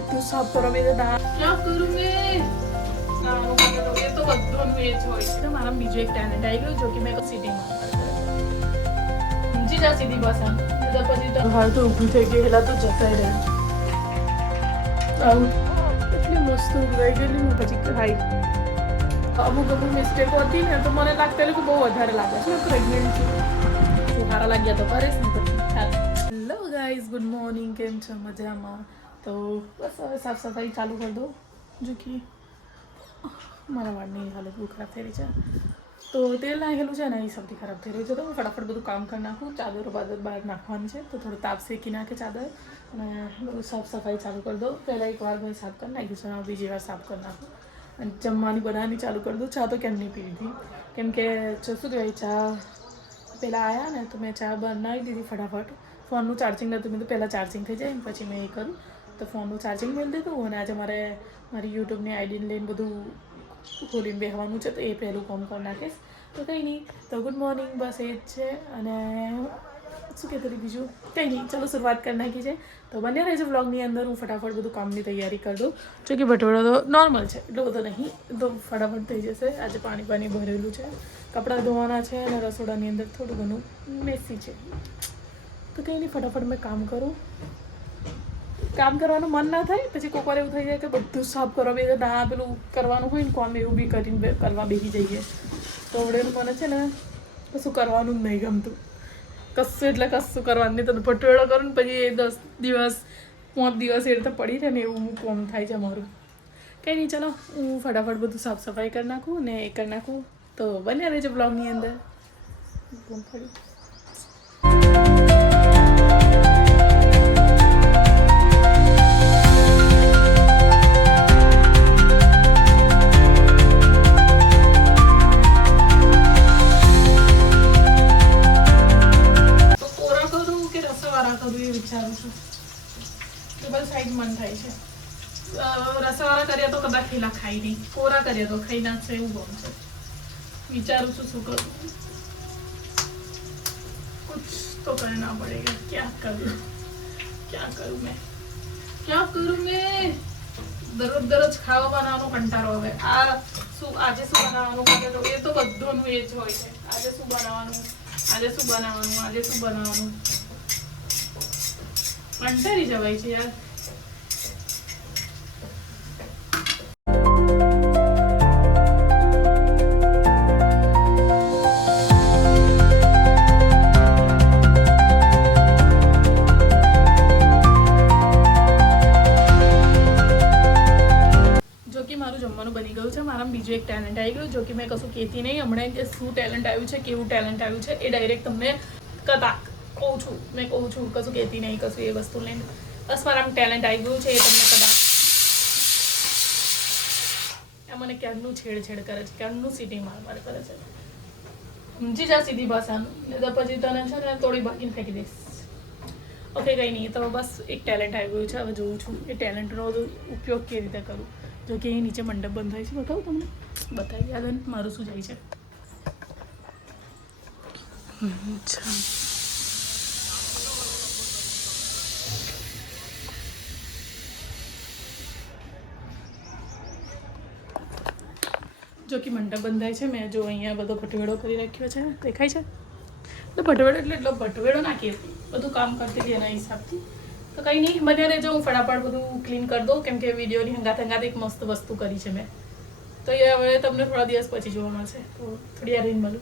બધું સાફ કરવા બે ક્યાં કરું મેં એ તો બધું વેચ હોય તો મારા બીજો એક ટેલેન્ટ આવી ગયો જો કે મેં સિટીમાં ઊંચી જા સીધી બસ આમ તો પછી તો હાલ તો ઊભી થઈ ગઈ હેલા તો જતા રહ્યા આવું એટલી મસ્ત ઉભરાઈ ગયેલી હું પછી ખાઈ અમુક મિસ્ટેક હતી ને તો મને લાગતું કે બહુ વધારે લાગે છે પ્રેગ્નન્ટ છું સારા લાગ્યા તો કરીશ ને હેલો ગાઈઝ ગુડ મોર્નિંગ કેમ છો મજામાં તો બસ હવે સાફ સફાઈ ચાલુ કરી દો જો કે મારા વાળની હાલત બહુ ખરાબ થઈ રહી છે તો તેલ નાખેલું છે ને એ સૌથી ખરાબ થઈ રહ્યું છે તો હું ફટાફટ બધું કામ કરી નાખું ચાદરો બાદર બહાર નાખવાની છે તો થોડું તાપ શેકી નાખે ચાદર અને બધું સાફ સફાઈ ચાલુ કરી દો પહેલાં એકવાર ભાઈ સાફ કરી નાખ્યું છે બીજી વાર સાફ કરી નાખું અને જમવાની બનાવવાની ચાલુ કરી દઉં ચા તો કેમની પીવી હતી કેમ કે શું કહેવાય ચા પહેલાં આવ્યા ને તો મેં ચા બનાવી દીધી ફટાફટ ફોનનું ચાર્જિંગ નહોતું મેં તો પહેલાં ચાર્જિંગ થઈ જાય પછી મેં એ કરું તો ફોનનું ચાર્જિંગ મેળ દીધું અને આજે મારે મારી યુટ્યુબની આઈડીને લઈને બધું ખોલીને બેસવાનું છે તો એ પહેલું કામ કરી નાખીશ તો કંઈ નહીં તો ગુડ મોર્નિંગ બસ એ જ છે અને શું કહેતું હતું બીજું કંઈ નહીં ચલો શરૂઆત કરી નાખી છે તો બને રહેજો વ્લોગની અંદર હું ફટાફટ બધું કામની તૈયારી કરી દઉં જો કે ભટોળો તો નોર્મલ છે એટલો બધો નહીં તો ફટાફટ થઈ જશે આજે પાણી ભરેલું છે કપડાં ધોવાના છે અને રસોડાની અંદર થોડું ઘણું મેસી છે તો કંઈ નહીં ફટાફટ મેં કામ કરું કામ કરવાનું મન ના થાય પછી કોક વાર એવું થઈ જાય કે બધું સાફ કરવા બે ના પેલું કરવાનું હોય ને કોમ એવું બી કરીને કરવા બેસી જઈએ તો વડેનું મને છે ને કશું કરવાનું જ નહીં ગમતું કશું એટલે કશું કરવાનું નહીં તો ભટોળો કરું ને પછી એ 10 દિવસ 5 દિવસ એ રીતે પડી રહે ને એવું કોમ થાય છે મારું કંઈ નહીં ચલો હું ફટાફટ બધું સાફ સફાઈ કરી નાખું ને એ કરી નાખું તો બને રહેજો બ્લોગની અંદર ફરી સાઈડ મન થાય છે રસાવાળા કર્યા તો કદાચ ખેલા ખાઈ નહીં કોરા કર્યા તો ખાઈ નાખશે એવું ગમશે વિચારું છું શું કરું કુછ તો કરના પડેગા ક્યાં કરું મેં દરરોજ ખાવા બનાવવાનો કંટાળો હવે આ શું આજે શું બનાવવાનું કંટાળો એ તો બધું એ જ હોય છે આજે શું બનાવવાનું કંટાળી જવાય છે યાર બીજું એક ટેલેન્ટ આવી ગયું જો કે મેં કશું કહેતી નહીં હમણાં કે શું ટેલેન્ટ આવ્યું છે કેવું ટેલેન્ટ આવ્યું છે એ ડાયરેક્ટ તમને કહું છું કશું કહેતી નહીં કશું એ વસ્તુ લઈને બસ મારા ટેલેન્ટ આવી ગયું છે એ તમને કદાચ મને ક્યારનું છેડછેડ કરે છે ક્યારનું સીટી માર કરે છે સમજી જા સીધી ભાષાનું ને તો પછી તને છે ને થોડી ભાગીને ફેંકી દઈશ ઓકે કંઈ નહીં તો બસ એક ટેલેન્ટ આવી ગયું છે હવે જોઉં છું એ ટેલેન્ટનો ઉપયોગ કેવી રીતે કરું જો કે એ નીચે મંડપ બંધ થાય છે બતાવું તમને બતાવી આગળ મારું શું જાય છે અચ્છા જો કે મંડપ બંધાય છે મેં જો અહીંયા બધો ભટવેડો કરી રાખ્યો છે દેખાય છે તો ભટવેડો એટલે એટલો ભટવેડો નાખીએ બધું કામ કરતી હતી એના હિસાબથી તો કંઈ નહીં બને રહેજો હું ફટાફટ બધું ક્લીન કરી દઉં કેમ કે વિડીયોની હંગાત એક મસ્ત વસ્તુ કરી છે મેં તો એ હવે તમને થોડા દિવસ પછી જોવા મળશે તો થોડી વાર રહીને મળું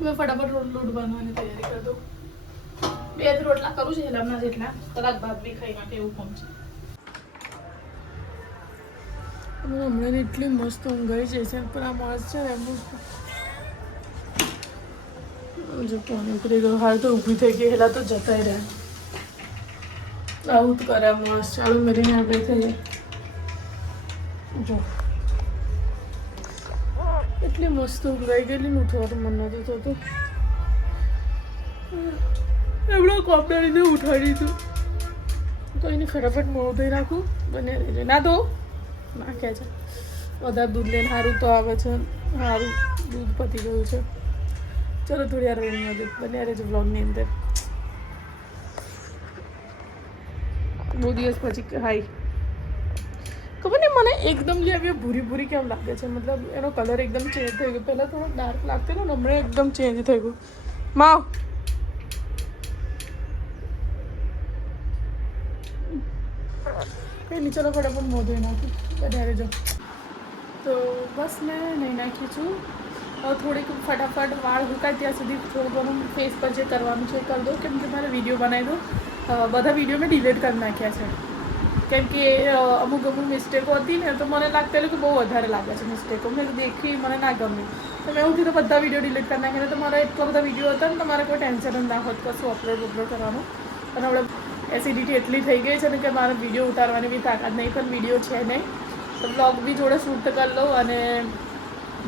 મેં ફટાફટ લોટ બાંધવાની તૈયારી કરી દઉં 2 રોટલા કરું છું હેલામના જેટલા કદાચ ભાત બી ખાઈ નાખે એવું કોમ છે હમણાં એટલી મસ્ત ઊંઘાઈ જાય છે પણ આ માણસ છે ને એમનું જો કોણ ઉતરી ગયો હાલ તો ઊભી થઈ ગઈ હેલા તો જતા રહ્યા આવું જ કરે માણસ ચાલુ મેળીને આપણે થઈએ જો એટલી મસ્ત ઊંઘાઈ ગયેલી ને ઉઠવાનું મન નહોતું થતું એમણે કોપડા લીધે ઉઠાડી દીધું તો એને ફટાફટ મોં ધોઈ નાખું બને રહેજે ના તો નાખ્યા છે વધારે દૂધ લઈને સારું તો આવે છે, સારું દૂધ પતી ગયું છે. ચલો થોડી વાર રહીને મળીએ, બને રહેજો બ્લોગની અંદર. બહુ દિવસ પછી હાઈ. ખબર નહીં મને એકદમ જે આવી ભૂરી ભૂરી કેમ લાગે છે, મતલબ એનો કલર એકદમ ચેન્જ થઈ ગયો. પહેલાં થોડો ડાર્ક લાગતો ને, હમણાં એકદમ ચેન્જ થઈ ગયું. માવ કંઈ નહીં, ચલો ફટાફટ મોં ધોઈ નાખું, વધારે જો. તો બસ મેં નહીં નાખી છું. થોડીક ફટાફટ વાળ હુકાય ત્યાં સુધી થોડું ઘણું ફેસ પર જે કરવાનું છે કરી દો, કેમ કે મારે વિડીયો બનાવી દો. બધા વિડીયો મેં ડિલીટ કરી નાખ્યા છે, કેમ કે અમુક મિસ્ટેકો હતી ને, તો મને લાગતું કે બહુ વધારે લાગે છે મિસ્ટેકો. મેં દેખી મને ના ગમે, તો મેં એવું કીધું બધા વિડીયો ડિલીટ કરી નાખ્યા. તો મારા એટલા બધા વિડીયો હતા ને, તો મારે કોઈ ટેન્શન જ ના હોત કશું અપલોડ કરવાનું. અને હવે એસિડિટી એટલી થઈ ગઈ છે ને કે મારે વિડીયો ઉતારવાની બી તાકાત નહીં, પણ વિડીયો છે નહીં. તો બ્લોગ બી જોડે શૂટ કરી લો અને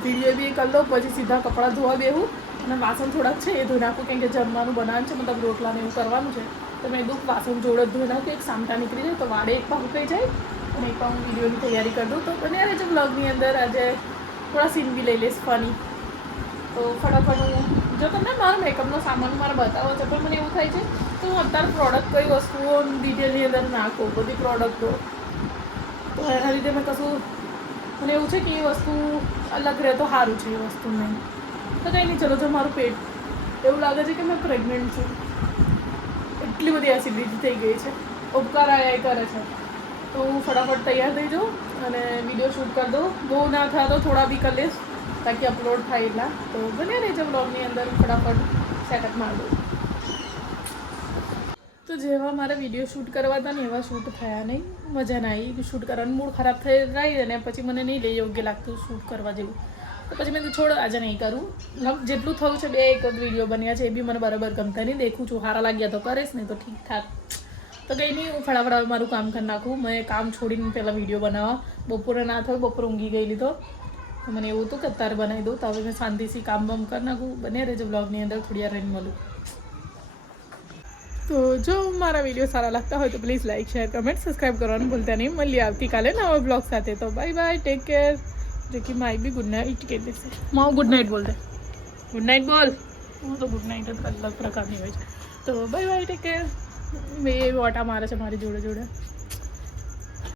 વિડીયો બી કરી લો, પછી સીધા કપડાં ધોવા બેહું અને વાસણ થોડાક છે એ ધોઈ નાખું, કેમ કે જમવાનું બનાવવાનું છે, મતલબ રોટલાને એવું કરવાનું છે. તો મેં દુઃખ વાસણ જોડે ધોઈ નાખું, એક સામટા નીકળી જાય તો વાડે એક પાક થઈ જાય અને એક પાક હું વિડીયોની તૈયારી કરી દઉં. તો બને રહેજો બ્લોગની અંદર. આજે થોડા સીન બી લઈ લઈશ ફની. તો ફટાફટ હું જો તમને મારો મેકઅપનો સામાન મારે બતાવો છે, પણ મને એવું થાય છે તો હું અત્યારે પ્રોડક્ટ કઈ વસ્તુઓ ડિટેલની અંદર નાખું, બધી પ્રોડક્ટો. તો એના લીધે મેં કશું મને એવું છે કે એ વસ્તુ અલગ રહે તો સારું છે એ વસ્તુ નહીં. તો કંઈ નહીં, ચલો. જો મારું પેટ એવું લાગે છે કે મેં પ્રેગ્નન્ટ છું, એટલી બધી એસિડિટી થઈ ગઈ છે, ઉપકાર આયા કરે છે. તો હું ફટાફટ તૈયાર થઈ જાઉં અને વિડીયો શૂટ કરી દઉં. બહુ ના થાય તો થોડા બી કરી લઈશ, તાકી અપલોડ થાય એટલા. તો બને રહેજો બ્લોગની અંદર, ફટાફટ સેટઅપ મારી દઉં. તો જેવા મારે વિડીયો શૂટ કરવા હતા ને એવા શૂટ થયા નહીં, મજા ના આવી. શૂટ કરવાનું મૂડ ખરાબ થઈ રહી અને પછી મને નહીં લઈ યોગ્ય લાગતું શૂટ કરવા જેવું. તો પછી મેં છોડ, આજે નહીં કરું. જેટલું થયું છે 2 એક જ વિડીયો બન્યા છે, એ બી મને બરાબર ગમતા નહીં. દેખું છું સારા લાગ્યા તો કરીશ, નહીં તો ઠીકઠાક. તો કંઈ નહીં, હું ફટાફટ મારું કામ કરી નાખું. મેં કામ છોડીને પહેલાં વિડીયો બનાવવા, બપોરે ના થયું, બપોરે ઊંઘી ગઈ લીધો. તો મને એવું હતું કે અત્યારે બનાવી દઉં. તો હવે મેં શાંતિથી કામ બામ કરી નાખું. બને રહેજો બ્લોગની અંદર, થોડી વાર રહીને મળું. તો જો મારા વિડીયો સારા લાગતા હોય તો please like, share, comment, subscribe કરવાનું ભૂલતા નહીં. મળીએ આવતીકાલે નવા બ્લોગ સાથે. તો બાય બાય, ટેક કેર. जो कि माई भी गुड नाइट कहते हैं. माँ गुड नाइट बोलते हैं. गुड नाइट बोल. હું તો ગુડ નાઇટ જ અલગ પ્રકારની હોય છે. તો બાય બાય, ટેક કેર. મેં ઓટા મારે છે મારી જોડે જોડે.